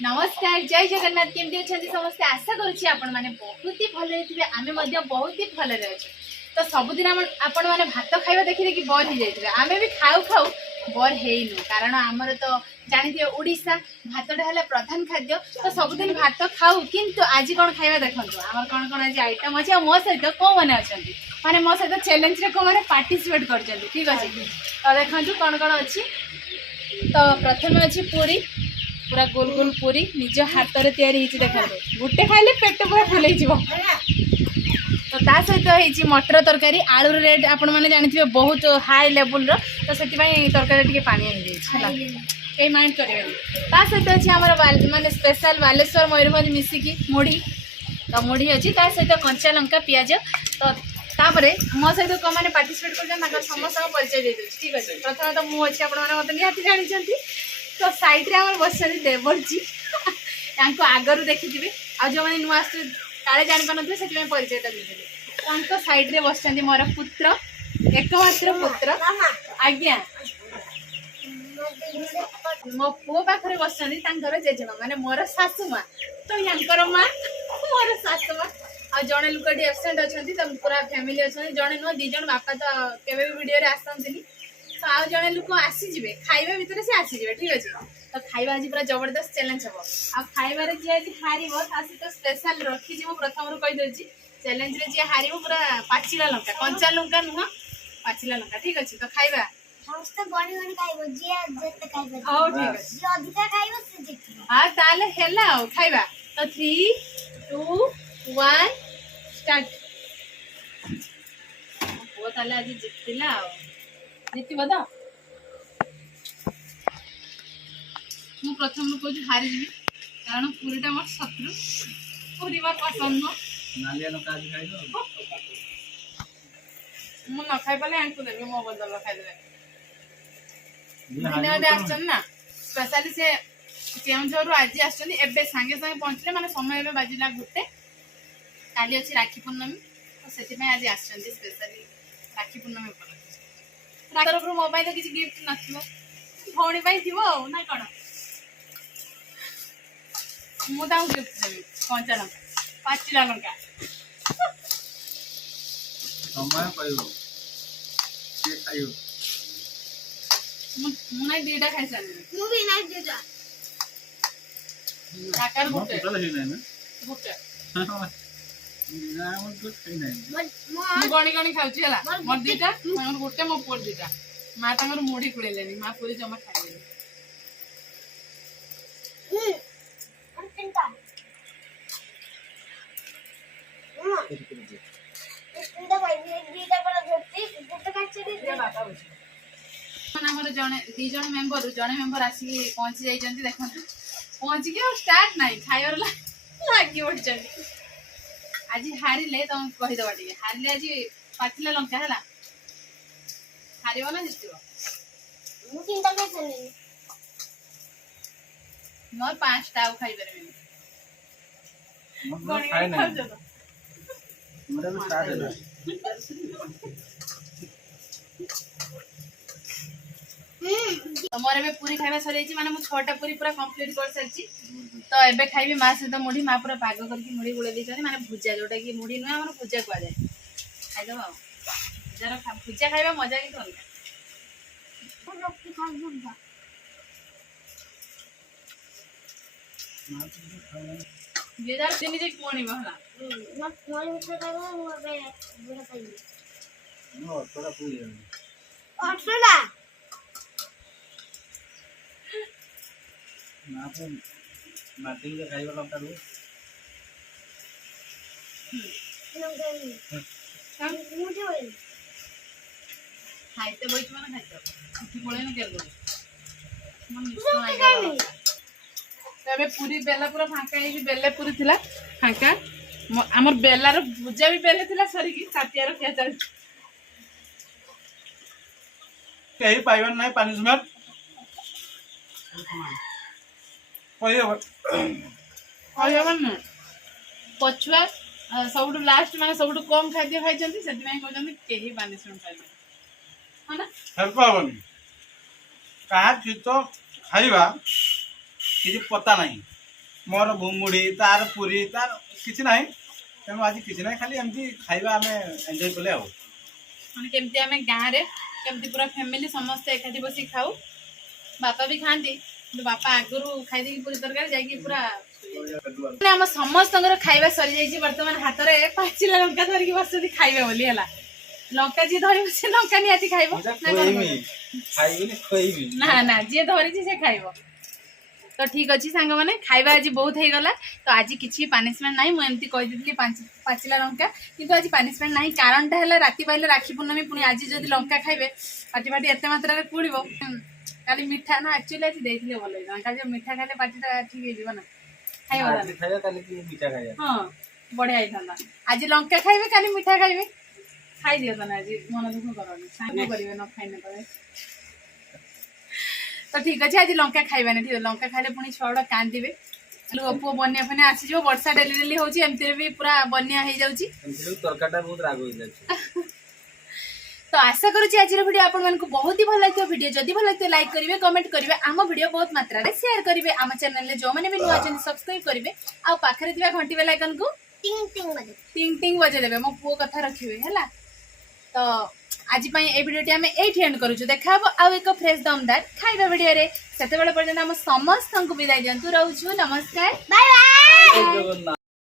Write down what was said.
नमस्कार जय जगन्नाथ केमती अच्छा समस्ते आशा करुच्ची आपण मैंने बहुत ही भले थे आम बहुत ही भले अच्छे तो सबुदिन आपण मैंने भात खाଇବା देखी कि बोर हो जाते आम भी खाऊ खाऊ बोर हेनु कारण आमर तो जानते ओडिशा भातटा है प्रधान खाद्य तो सबुदिन भात खाऊ किंतु आज कौन खाଇବା देखो आम कौन कौन आज आइटम अच्छे मो सहित कौ मैंने अच्छा माने मो सहित चैलेंज रे को मैंने पार्टिसिपेट कर ठीक अच्छे तो देखो कौन कौन अच्छी तो प्रथम अच्छी पूरी पूरा गोल गोल पूरी निज हाथ में तैयारी देखो गोटे खाइले पेट पूरा फुल तो ता सहित मटर तरकारी आलू रेट आपण मैंने जानते बहुत हाई लेवल तो से तरकारी टी पानी कहीं माइंड करेंगे ता सहित अच्छी आम माने स्पेशल बालेश्वर मयूरभंज मिसिकी मुढ़ी तो मुढ़ी अच्छी ता सहित कंचा लंका पियाज तो तापरे मो सहित कौ मैंने पार्टिसिपेट कर समस्त परिचय दे ठीक अच्छे प्रथम तो मुझे मतलब निहाती जानी तो सैड्रे आम बस देवरजी आगर देखिथे आ जो मैंने नुआ काले जापारे से परिचयटा देदेवी सैड्रे बस मोर पुत्र एकमात्र पुत्र आज्ञा मो पु पाखे बस जेजेमा माने मोर सासुमा तो यहाँ माँ मोर सासुमा आ जड़े लोक एबसेंट अच्छा पूरा फैमिली अच्छा जड़े नुह दीज बापा तो केवे वीडियो आसती तो आउ जड़े लोक आसीजे खाइबा भितर से आसीजे ठीक अच्छे तो खाइबा आज पूरा जबरदस्त चैलेंज हम आ खाइबार जी आज हार तो स्पेशल रखी प्रथम कहीदे चैलेंज रे जी हार पूरा पाचिला लंका कंचा लंका नुह पाचिला लंका ठीक अच्छे तो खाइबा खाइबा तो 3 2 1 स्टार्ट पुआ ताले आज जितला जीतब तो मु प्रथम कहूँ हारी जी कारण पूरीटा मोर शत्रु पूरी मोर पसंद मु न खाई पाले आंकु देवी मो बदल खाईदे धन्यवाद आसन ना स्पेशली से केउझर आज आसछन एबे सांगे सांगे पहुंचले माने समय एबे बाजिला गुटे काली अछि राखी पूर्णमी तो सेति में आज आसछन स्पेशली राखी पूर्णमी पर तरफ मोबाइल किसी गिफ्ट नथिबो भौणी पाई थिबो ना कोन मु दाउ गिफ्ट देबी कंचा लंका पाचिला लंका समय पाइबो के खाइयो मु नाही देटा खाइ सारी मु भी नाही देटा आकार गुटे टोटल ही नाही ना गुटे ना मन तो खाइ नाही मु गणी गणी खाउची हला मोर देटा मोर गुटे मो पोर देटा माँ तांगर मुड़ी कुड़ेलेनी माँ पूरी जमा खाइलेनी जने मेंबर आसी पहुंची जाइछन्ती देखंतु पहुंची के स्टार्ट नाही खाइवर लागी उठछन्ती आज हारिले तुम कहि दबा टिके हारिले आज पाचिला लंका हला हारिबो ना जितबो मु चिंता करछनी मोर 5 टा खाइ परबेनी मन खाइ नाही मोरे भी स्टार्ट है मोर पूरी खाइबा सरी माने मु 6टा पूरी पूरा कंप्लीट कर सारी तो एबे खाइबी माँ सहित मुढ़ी माँ पूरा पाग करके मुढ़ी गुड़े दी माने भुजा जोटा कि मुढ़ी नुह आम भुजा कह जाए खाइदब भुजा खाइबा मजा कि अलग निजे कोणीब होला ना तो माटी के खाइबा लंका रो खाइते बैठ माने खाइते उठी पळे न केर तबे पूरी बेला पूरा फांका है बेले पूरी थिला फांका हमर बेलार भुजा भी बेले थिला सरी की सातियार खिया चल कहीं पाइबन नहीं पनिशमेंट पछुआ सब लास्ट माने सब कम खाद्य खाई से कहीं पनिशमेंट पाइबे है ना हेल्प हेल्प कहा तो खाइबा किसी पता नहीं मोर मुढ़ी तार पूरी तार किसी ना तेणु आज किसी ना खाली एमती खाଇବା ଆମେ ଏନ୍ଜୟ କଲେ ଆଉ ମାନେ କେମିତି ଆମେ ଗାଁରେ କେମିତି ପୁରା ଫ୍ୟାମିଲି ସମସ୍ତେ ଏକାଠି ବସି ଖାଉ ବାପା ବି ଖାଆନ୍ତି କିନ୍ତୁ ବାପା ଆଗରୁ ଖାଇଦେଇକି ପୁରୀ ତରକାରୀ ଯାଇକି ପୁରା ମାନେ ଆମ ସମସ୍ତଙ୍କର ଖାଇବା ସରିଯାଇଛି ବର୍ତ୍ତମାନ ହାତରେ ପାଚିଲା ଲଙ୍କା ଧରିକି ବସୁଛନ୍ତି ଖାଇବେ ବୋଲି ହେଲା ଲଙ୍କା ଯିଏ ଧରିବ ସେ ଲଙ୍କା ନିହାତି ଖାଇବ ନା ନା ଯିଏ ଧରିଛି ସେ ଖାଇବ ତ ଠିକ ଅଛି ସାଙ୍ଗମାନେ ଖାଇବା ଆଜି ବହୁତ ହେଇଗଲା ତ ଆଜି କିଛି ପାନିଶମେଣ୍ଟ ନାହିଁ ମୁଁ ଏମିତି କହିଦେଇଥିଲି ପାଚିଲା ଲଙ୍କା କିନ୍ତୁ ଆଜି ପାନିଶମେଣ୍ଟ ନାହିଁ କାରଣଟା ହେଲା ରାତି ପାଇଲେ ରାକ୍ଷୀ ପୂର୍ଣ୍ଣମୀ ପୁଣି ଆଜି ଯଦି ଲଙ୍କା ଖାଇବେ ପାଟି ପାଟି ଏତେ ମାତ୍ରାରେ ପୋଡ଼ିବ କାଲି ମିଠା ନା ଆକ୍ଚୁଆଲି ଆଜି ଦେଇଥିଲେ ଭଲ ହେଇଥାନ୍ତା କାଲି ମିଠା ଖାଇଲେ ପାଟିଟା ଠିକ ହେଇଯିବ ନା ଖାଇବା ହଁ ବଢିଆ ହେଇଥାନ୍ତା ଆଜି ଲଙ୍କା ଖାଇବେ କାଲି ମିଠା ଖାଇବେ ଖାଇଦିଅ ତାନେ ଆଜି ମନ ଦୁଃଖ କରନି ସାଙ୍ଗ କରିବେ ନ ଖାଇନେ ପରେ ତ ଠିକ ଅଛି ଆଜି ଲଙ୍କା ଖାଇବାନି ଠିକ ଲଙ୍କା ଖାଇଲେ ପୁଣି ଛୁଆଗୁଡା କାନ୍ଦିବେ ପୁଅ ବନ୍ୟା ଫନ୍ୟା ଆସିଯିବ ବର୍ଷା ଡେଲି ଡେଲି ହଉଛି ଏମିତିରେ ବି ପୁରା ବନ୍ୟା ହେଇଯାଉଛି ତରକାରୀଟା ବହୁତ ରାଗ ହେଇଯାଉଛି ତ ଆଶା କରୁଛି ଆଜିର ଭିडिଓ ଆପଣମାନଙ୍କୁ ବହୁତ ହି ଭଲ ଲାଗିବ ଭିडिଓ ଯଦି ଭଲ ଲାଗିବ ଲାଇକ୍ କରିବେ କମେଣ୍ଟ କରିବେ ଆମ ଭିडिଓ ବହୁତ ମାତ୍ରାରେ ସେୟାର କରିବେ ଆମ ଚ୍ୟାନେଲରେ ଯୋଉମାନେ ବି ନୂଆ ଅଛନ୍ତି ସବସ୍କ୍ରାଇବ କରିବେ ଆଉ ପାଖରେ ଥିବା ଘଣ୍ଟି ବେଲ୍ ଆଇକନକୁ ଟିଙ୍ଗ ଟିଙ୍ଗ ବଜେଇଦେବେ ମୋ ପୁଅ କଥା ରଖିବେ ହେଲା ତ ଆଜି ପାଇଁ এই ভিডিওটি ଆମେ ଏଇଠି ଏଣ୍ଡ କରୁଛୁ ଦେଖା ହବ ଆଉ ଏକ ଫ୍ରେଶ ଦମଦାର ଖାଇବା ଭିଡିଓରେ ସେତେବେଳେ ପର୍ଯ୍ୟନ୍ତ ଆମ ସମସ୍ତଙ୍କୁ ବିଦାୟ ଦିଅନ୍ତୁ ରହୁଛୁ ନମସ୍କାର ବାଏ ବାଏ।